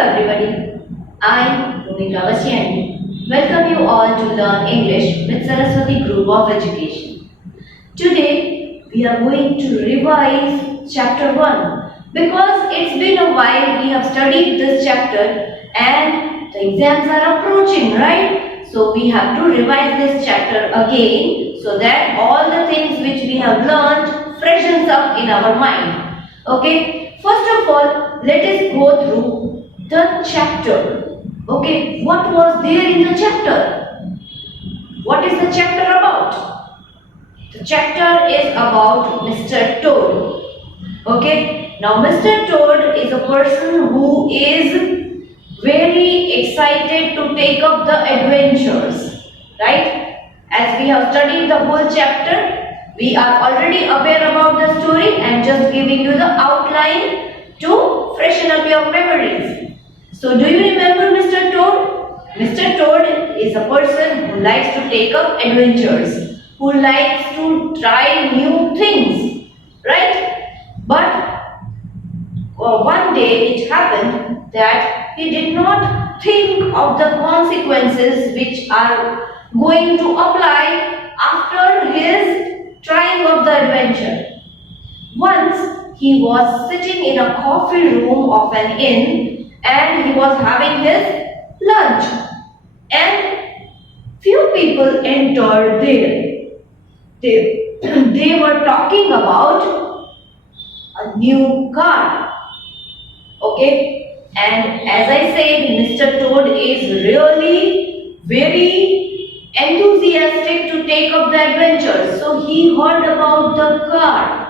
everybody. I, Bhumika Vasyani, welcome you all to Learn English with Saraswati Group of Education. Today, we are going to revise Chapter 1 because it's been a while we have studied this chapter and the exams are approaching, right? So, we have to revise this chapter again so that all the things which we have learned freshens up in our mind. Okay, first of all, let us go through the chapter. Okay, what was there in the chapter? What is the chapter about? The chapter is about Mr. Toad. Okay, now Mr. Toad is a person who is very excited to take up the adventures, right? As we have studied the whole chapter, we are already aware about the story and just giving you the outline to freshen up your memories. So, do you remember Mr. Toad? Mr. Toad is a person who likes to take up adventures, who likes to try new things, right? But one day it happened that he did not think of the consequences which are going to apply after his trying of the adventure. Once he was sitting in a coffee room of an inn and he was having his lunch, and few people entered there. They were talking about a new car. Okay, and as I said, Mr. Toad is really very enthusiastic to take up the adventure. So he heard about the car.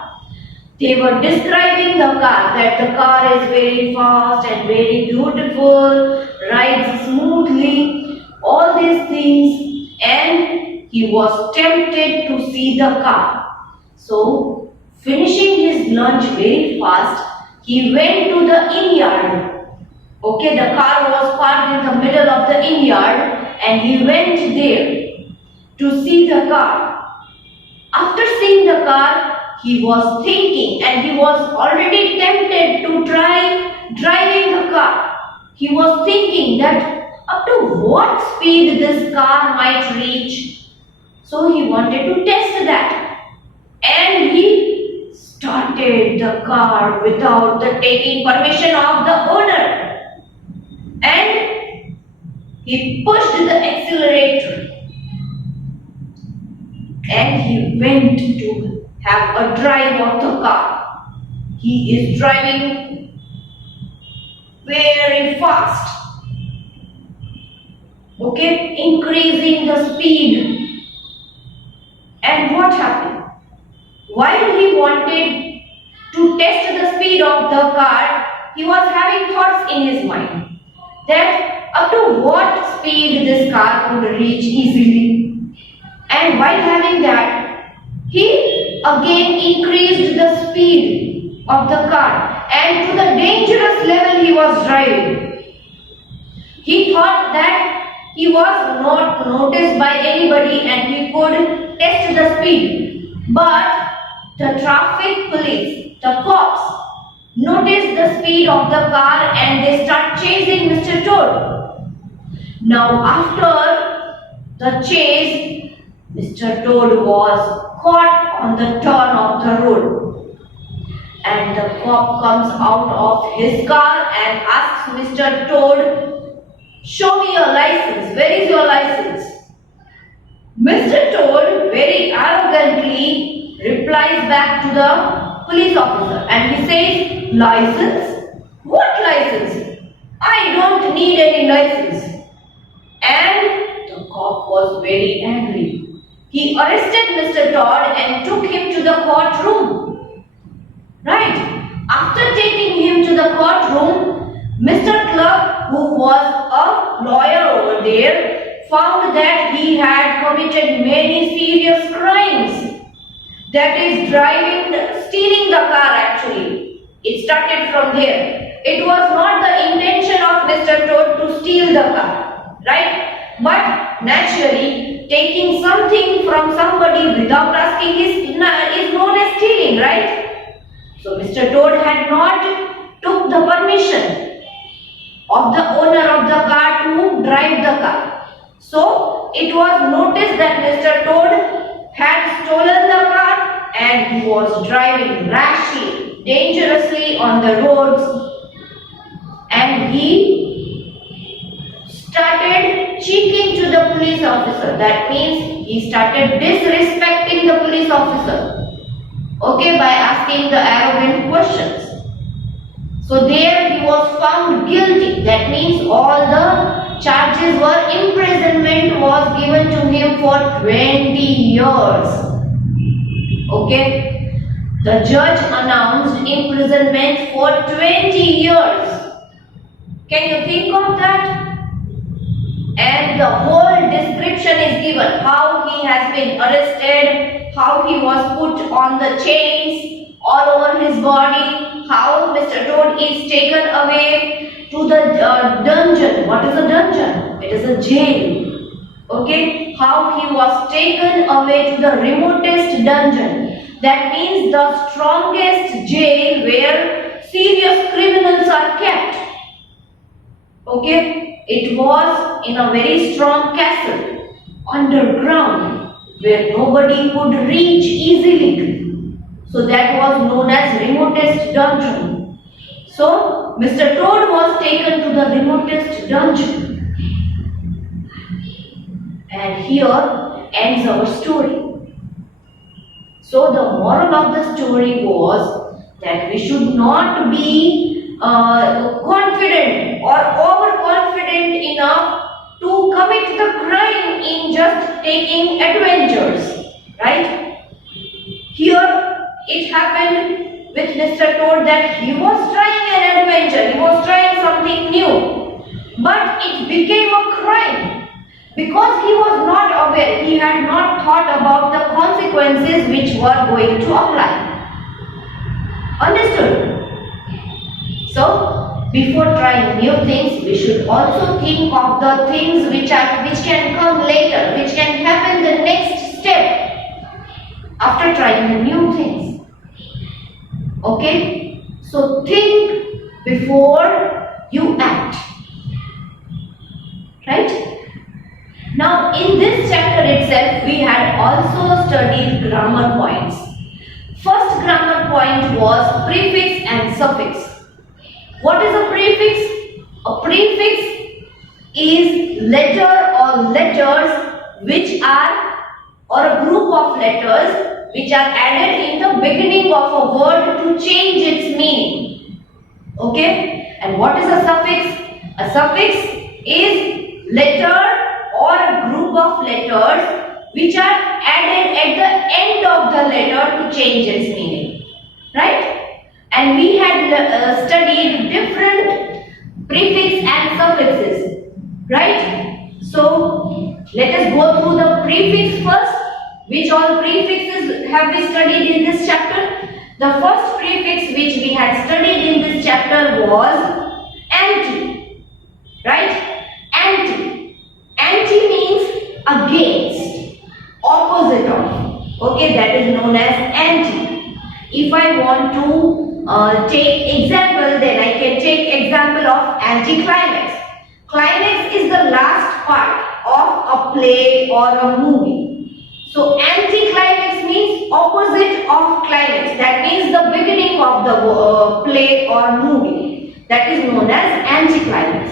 They were describing the car, that the car is very fast and very beautiful, rides smoothly, all these things, and he was tempted to see the car. So, finishing his lunch very fast, he went to the inn yard. Okay, the car was parked in the middle of the inn yard and he went there to see the car. After seeing the car, he was thinking and he was already tempted to try driving the car. He was thinking that up to what speed this car might reach. So he wanted to test that. And he started the car without the taking permission of the owner. And he pushed the accelerator. And he went to have a drive of the car. He is driving very fast. Okay, increasing the speed. And what happened? While he wanted to test the speed of the car, he was having thoughts in his mind that up to what speed this car could reach easily. And while having that, he again increased the speed of the car and to the dangerous level he was driving. He thought that he was not noticed by anybody and he could test the speed. But the traffic police, the cops, noticed the speed of the car and they start chasing Mr. Toad. Now after the chase, Mr. Toad was caught on the turn of the road. And the cop comes out of his car and asks Mr. Toad, "Show me your license. Where is your license?" Mr. Toad very arrogantly replies back to the police officer and he says, "License? What license? I don't need any license." And the cop was very angry. He arrested Mr. Toad and took him to the courtroom. Right. After taking him to the courtroom, Mr. Clark, who was a lawyer over there, found that he had committed many serious crimes. That is stealing the car actually. It started from there. It was not the intention of Mr. Toad to steal the car. Right. But naturally, taking something from somebody without asking is known as stealing, right? So Mr. Toad had not took the permission of the owner of the car to drive the car. So it was noticed that Mr. Toad had stolen the car and he was driving rashly, dangerously on the roads, and he started cheeking to the police officer. That means he started disrespecting the police officer, okay, by asking the arrogant questions. So there he was found guilty. That means all the charges were imprisonment was given to him for 20 years. Okay. The judge announced imprisonment for 20 years. Can you think of that? And the whole description is given. How he has been arrested, how he was put on the chains all over his body, how Mr. Toad is taken away to the dungeon. What is a dungeon? It is a jail. Okay, how he was taken away to the remotest dungeon. That means the strongest jail where serious criminals are kept. Okay, it was in a very strong castle underground where nobody could reach easily. So that was known as remotest dungeon. So Mr. Toad was taken to the remotest dungeon. And here ends our story. So the moral of the story was that we should not be confident or overconfident enough to commit the crime in just taking adventures, right? Here it happened with Mr. Toad that he was trying an adventure, he was trying something new, but it became a crime because he was not aware, he had not thought about the consequences which were going to apply. Understood? So, before trying new things, we should also think of the things which can come later, which can happen the next step after trying the new things. Okay? So think before you act. Right? Now in this chapter itself we had also studied grammar points. First grammar point was prefix and suffix. What is a prefix? A prefix is letter or letters which are, or a group of letters which are added in the beginning of a word to change its meaning. Okay? And what is a suffix? A suffix is letter or a group of letters which are added at the end of the letter to change its meaning. Right? And we had studied different prefix and suffixes. Right? So, let us go through the prefix first. Which all prefixes have we studied in this chapter? The first prefix which we had studied in this chapter was anti. Right? Anti. Anti means against, opposite of. Okay, that is known as anti. If I want to take example, then I can take example of anticlimax. Climax is the last part of a play or a movie. So anticlimax means opposite of climax. That means the beginning of the play or movie. That is known as anticlimax.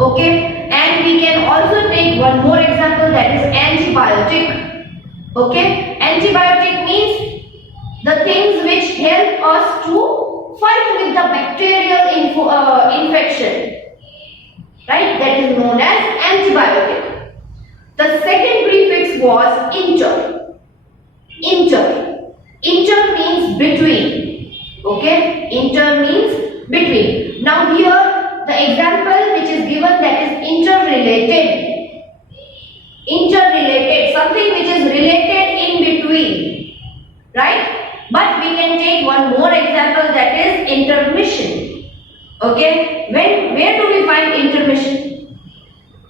Okay, and we can also take one more example, that is antibiotic. Okay, antibiotic means the things which help us to fight with the bacterial infection. Right, that is known as antibiotic. The second prefix was inter. Inter. Inter means between. Okay, inter means between. Now here the example which is given, that is interrelated. Interrelated, something which is related in between. Right? But we can take one more example, that is intermission. Okay, where do we find intermission?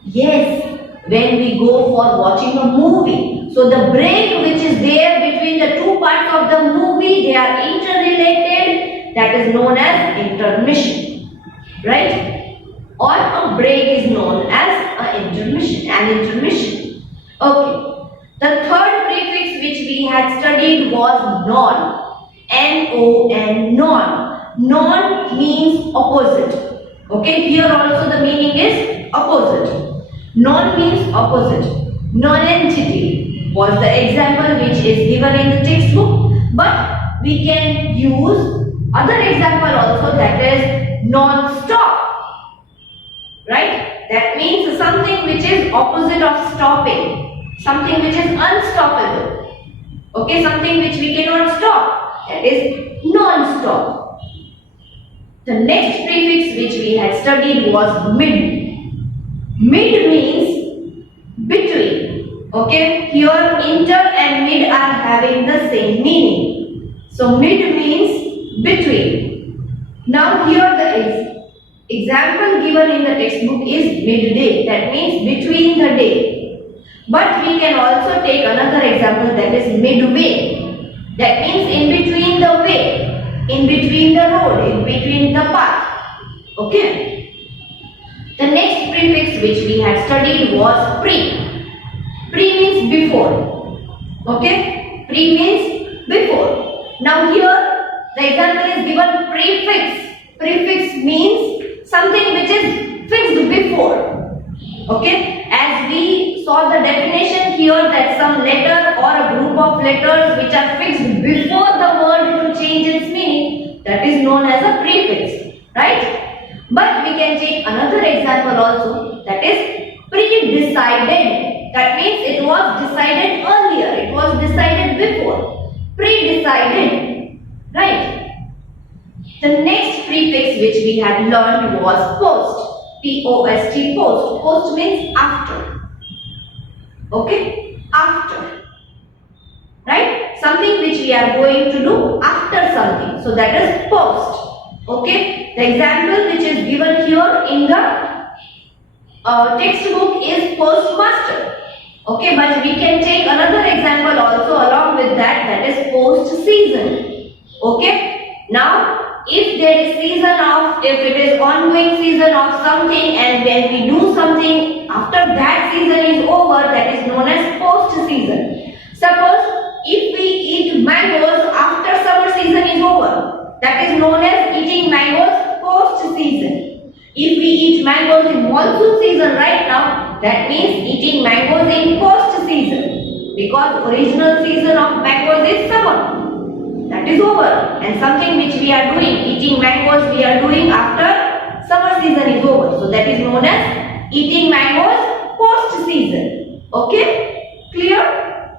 Yes, when we go for watching a movie. So the break which is there between the two parts of the movie, they are interrelated. That is known as intermission. Right? or a break is known as an intermission. Okay. The third prefix which we had studied was non. N-O-N, non. Non means opposite. Okay, here also the meaning is opposite. Non means opposite. Non-entity was the example which is given in the textbook, but we can use other example also, that is non-stop. Right? That means something which is opposite of stopping. Something which is unstoppable. Okay, something which we cannot stop. That is non-stop. The next prefix which we had studied was mid. Mid means between. Okay, here inter and mid are having the same meaning. So mid means between. Now here the example given in the textbook is midday. That means between the day. But we can also take another example, that is midway. That means in between the way, in between the road, in between the path. Okay. The next prefix which we had studied was pre. Pre means before. Okay. Pre means before. Now here the example is given prefix. Prefix means something which is fixed before. Okay. As we saw the definition here, that some letter or a group of letters which are fixed before the word to change its meaning, that is known as a prefix. Right? But we can take another example also, that is pre-decided. That means it was decided earlier, it was decided before. Pre-decided. Right? The next prefix which we had learned was post. P-O-S-T, post. Post means after. Okay? After. Right? Something which we are going to do after something. So that is post. Okay? The example which is given here in the textbook is postmaster. Okay? But we can take another example also along with that, that is post season. Okay? Now, if there is if it is ongoing season of something, and when we do something after that season is over, that is known as post season. Suppose if we eat mangoes after summer season is over, that is known as eating mangoes post season. If we eat mangoes in monsoon season right now, that means eating mangoes in post season, because original season of mangoes is summer. That is over, and something which we are doing, eating mangoes, we are doing after summer season is over. So that is known as eating mangoes post season. Okay? Clear?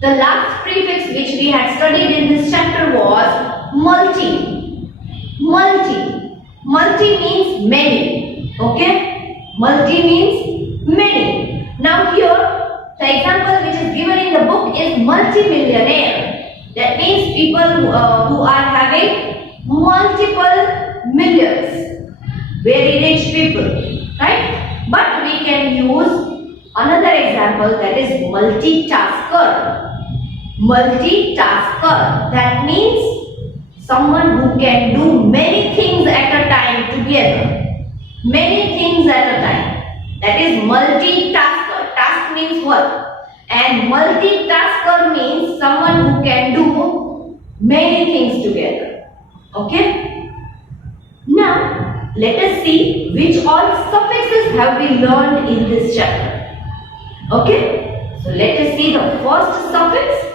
The last prefix which we had studied in this chapter was multi. Multi. Multi means many. Okay? Multi means many. Now here, the example which is given in the book is multi-millionaire. That means people who are having multiple millions. Very rich people. Right? But we can use another example, that is multitasker. Multitasker. That means someone who can do many things at a time together. Many things at a time. That is multitasker. Task means work. And multitasker means someone who can do many things together. Okay? Now, let us see which all suffixes have we learned in this chapter. Okay? So, let us see the first suffix.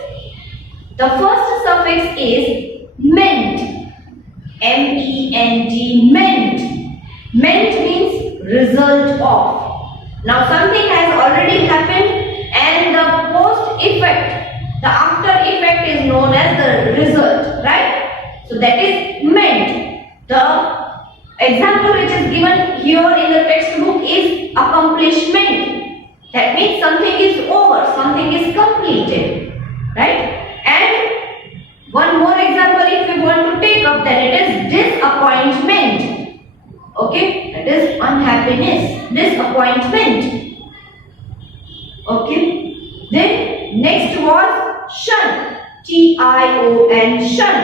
The first suffix is ment. M-E-N-T, ment. Ment means result of. Now, something has already happened, and the post effect, the after effect is known as the result, right? So that is meant. The example which is given here in the textbook is accomplishment. That means something is over, something is completed, right? And one more example if we want to take up, then it is disappointment. Okay, that is unhappiness, disappointment. Okay. Then next was shun. T-I-O-N, shun.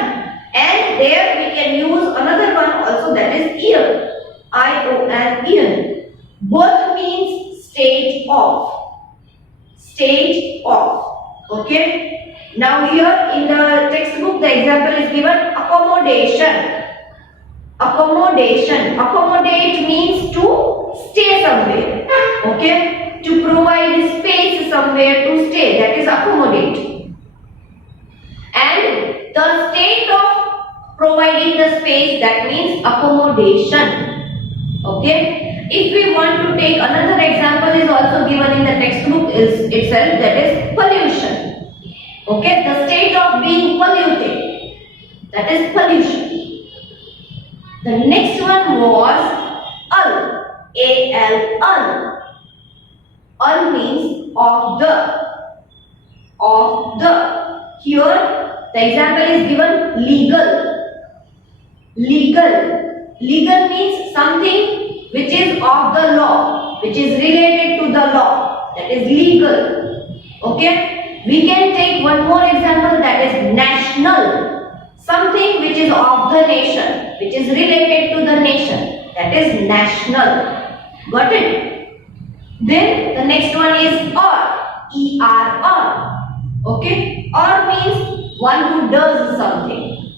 And there we can use another one also, that is ear. I-O-N-E-N. Both means state of. State of. Okay. Now here in the textbook the example is given accommodation. Accommodation. Accommodate means to stay somewhere. Okay. To provide space somewhere to stay. That is accommodate. And the state of providing the space, that means accommodation. Okay. If we want to take another example is also given in the textbook itself, that is pollution. Okay. The state of being polluted. That is pollution. The next one was al. A-L, al. Al means of the. Of the. Here the example is given legal. Legal. Legal means something which is of the law, which is related to the law. That is legal. Okay. We can take one more example, that is national. Something which is of the nation, which is related to the nation. That is national. Got it? Then the next one is or. E-R-R. Okay. Or means one who does something.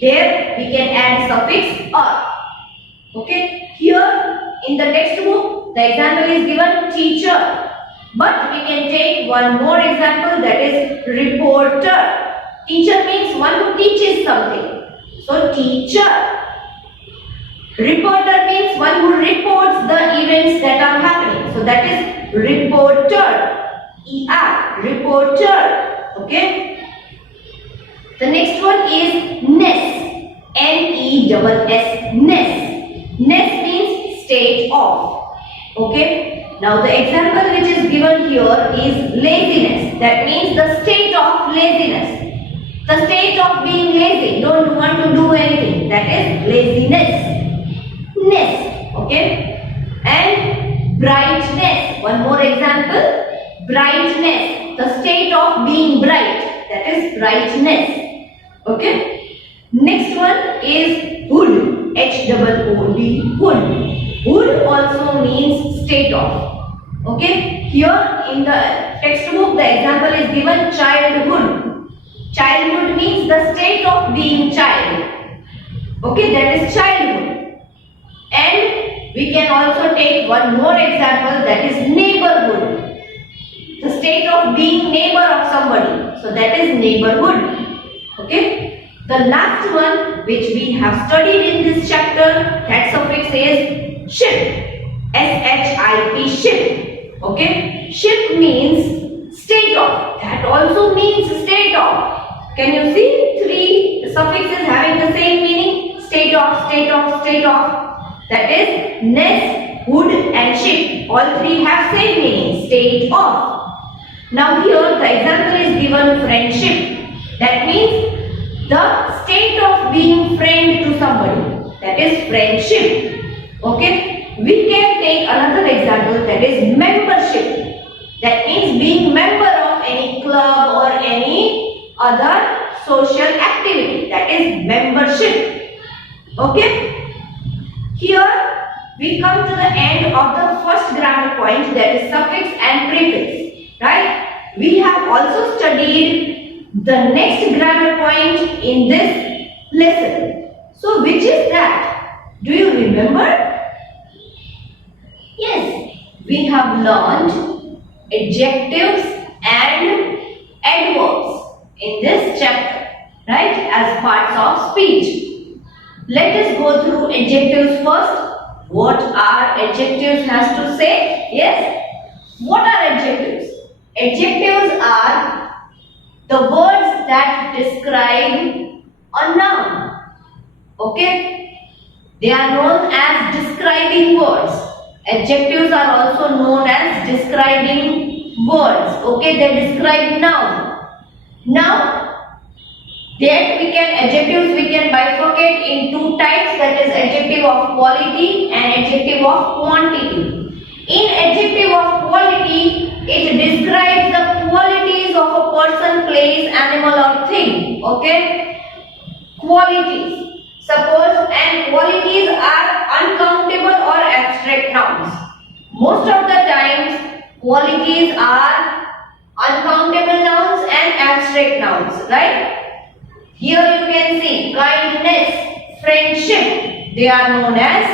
There we can add suffix or. Okay. Here in the textbook the example is given teacher. But we can take one more example, that is reporter. Teacher means one who teaches something. So teacher. Reporter means one who reports the events that are happening. So that is reporter. E-R. Reporter. Okay. The next one is ness. N-E-S-S. Ness. Ness means state of. Okay. Now the example which is given here is laziness. That means the state of laziness. The state of being lazy. Don't want to do anything. That is laziness. Ness. Okay. And brightness. One more example. Brightness. The state of being bright. That is brightness. Okay. Next one is hood. H-O-O-D. Hood. Hood also means state of. Okay. Here in the textbook the example is given childhood. Childhood means the state of being child. Okay. That is childhood. And we can also take one more example, that is neighborhood. The state of being neighbor of somebody. So that is neighborhood. Okay. The last one which we have studied in this chapter, that suffix is ship. S-H-I-P, ship. Okay. Ship means state of. That also means state of. Can you see three suffixes having the same meaning? State of, state of, state of. That is nest, hood and ship. All three have same meaning. State of. Now here the example is given friendship. That means the state of being friend to somebody. That is friendship. Okay. We can take another example, that is membership. That means being member of any club or any other social activity. That is membership. Okay. Here we come to the end of the first grammar point, that is suffix and prefix. Right? We have also studied the next grammar point in this lesson. So which is that? Do you remember? Yes, we have learned adjectives and adverbs in this chapter, right, as parts of speech. Let us go through adjectives first. What are adjectives has to say? Yes. What are adjectives? Adjectives are the words that describe a noun. Okay. They are known as describing words. Adjectives are also known as describing words. Okay, they describe noun. Now, adjectives we can bifurcate in two types, that is adjective of quality and adjective of quantity. In adjective of quality, it describes the qualities of a person, place, animal or thing. Okay, qualities. Suppose, and qualities are uncountable or abstract nouns. Most of the times, qualities are uncountable nouns and abstract nouns, right? Here you can see kindness, friendship. They are known as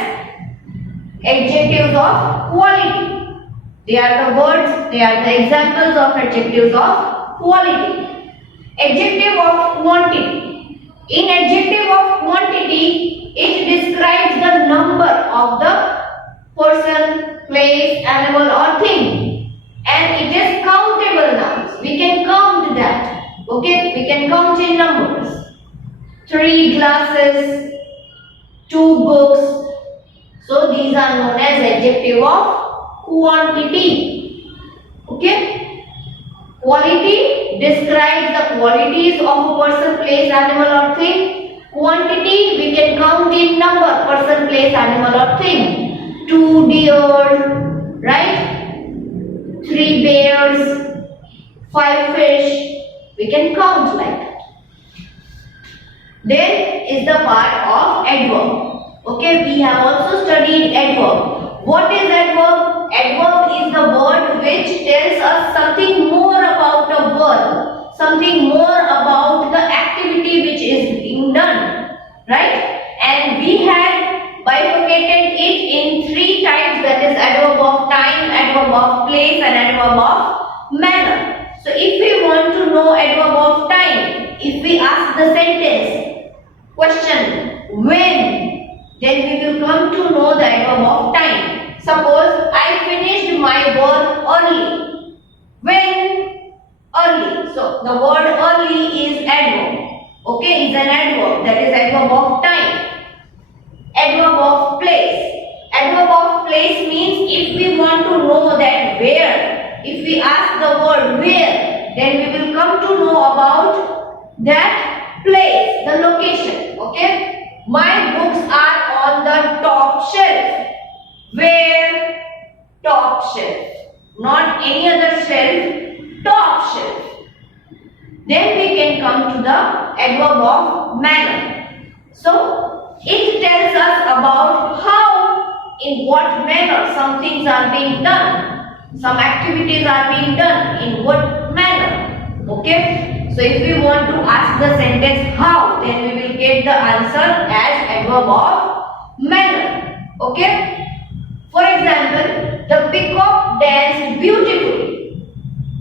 adjectives of quality. They are the words, they are the examples of adjectives of quality. Adjective of quantity. In adjective of quantity, it describes the number of the person, place, animal or thing. And it is countable nouns. We can count that. Okay, we can count in numbers. 3 glasses, 2 books. So these are known as adjective of quantity. Okay. Quality describes the qualities of a person, place, animal or thing. Quantity we can count in number, person, place, animal or thing. 2 deer, right? 3 bears, 5 fish. We can count like that. Then is the part of adverb. Okay, we have also studied adverb. What is adverb? Adverb is the word which tells us something more about a verb, something more about the activity which is being done, right? And we had bifurcated it in 3 types, that is adverb of time, adverb of place and adverb of manner. So if we want to know adverb of time, if we ask the sentence, question, when, then we will come to know the adverb of time. Suppose I finished my work early. When? Early. So the word early is adverb. Okay, is an adverb. That is adverb of time. Adverb of place. Adverb of place means if we want to know that where, if we ask the word where, then we will come to know about that place, the location. Okay, my books are on the top shelf. Where? Top shelf, not any other shelf, top shelf. Then we can come to the adverb of manner. So it tells us about how, in what manner some things are being done, some activities are being done, in what manner. Okay, so if we want to ask the sentence how, then we will get the answer as adverb of manner. Okay, for example, the peacock danced beautifully.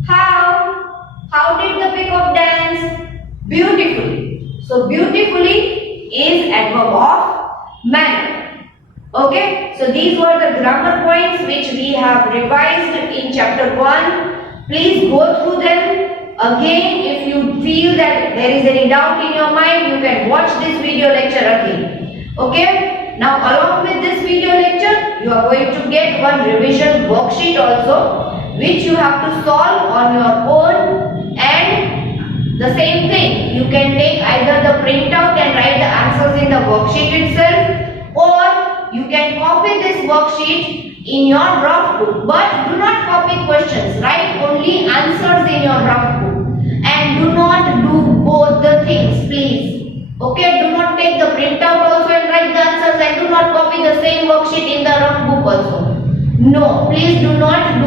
How did the peacock dance? Beautifully. So beautifully is adverb of manner. Okay, so these were the grammar points which we have revised in chapter 1. Please go through them. Again, if you feel that there is any doubt in your mind, you can watch this video lecture again. Okay, now along with this video lecture, you are going to get one revision worksheet also, which you have to solve on your own. And the same thing, you can take either the printout and write the answers in the worksheet itself, or you can copy this worksheet in your rough book. But do not copy questions, write only answers in your rough book. And do not do both the things, please. Okay, do not take the printout also and write the answers, and do not copy the same worksheet in the rough book also. No, please do not do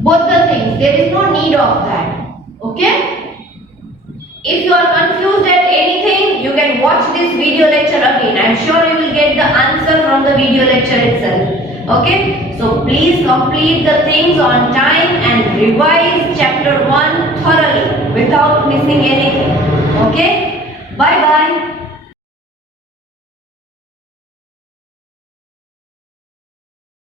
both the things. There is no need of that. Okay? If you are confused at anything, you can watch this video lecture again. I am sure you will get the answer from the video lecture itself. Okay, so please complete the things on time and revise chapter 1 thoroughly without missing anything. Okay, bye bye.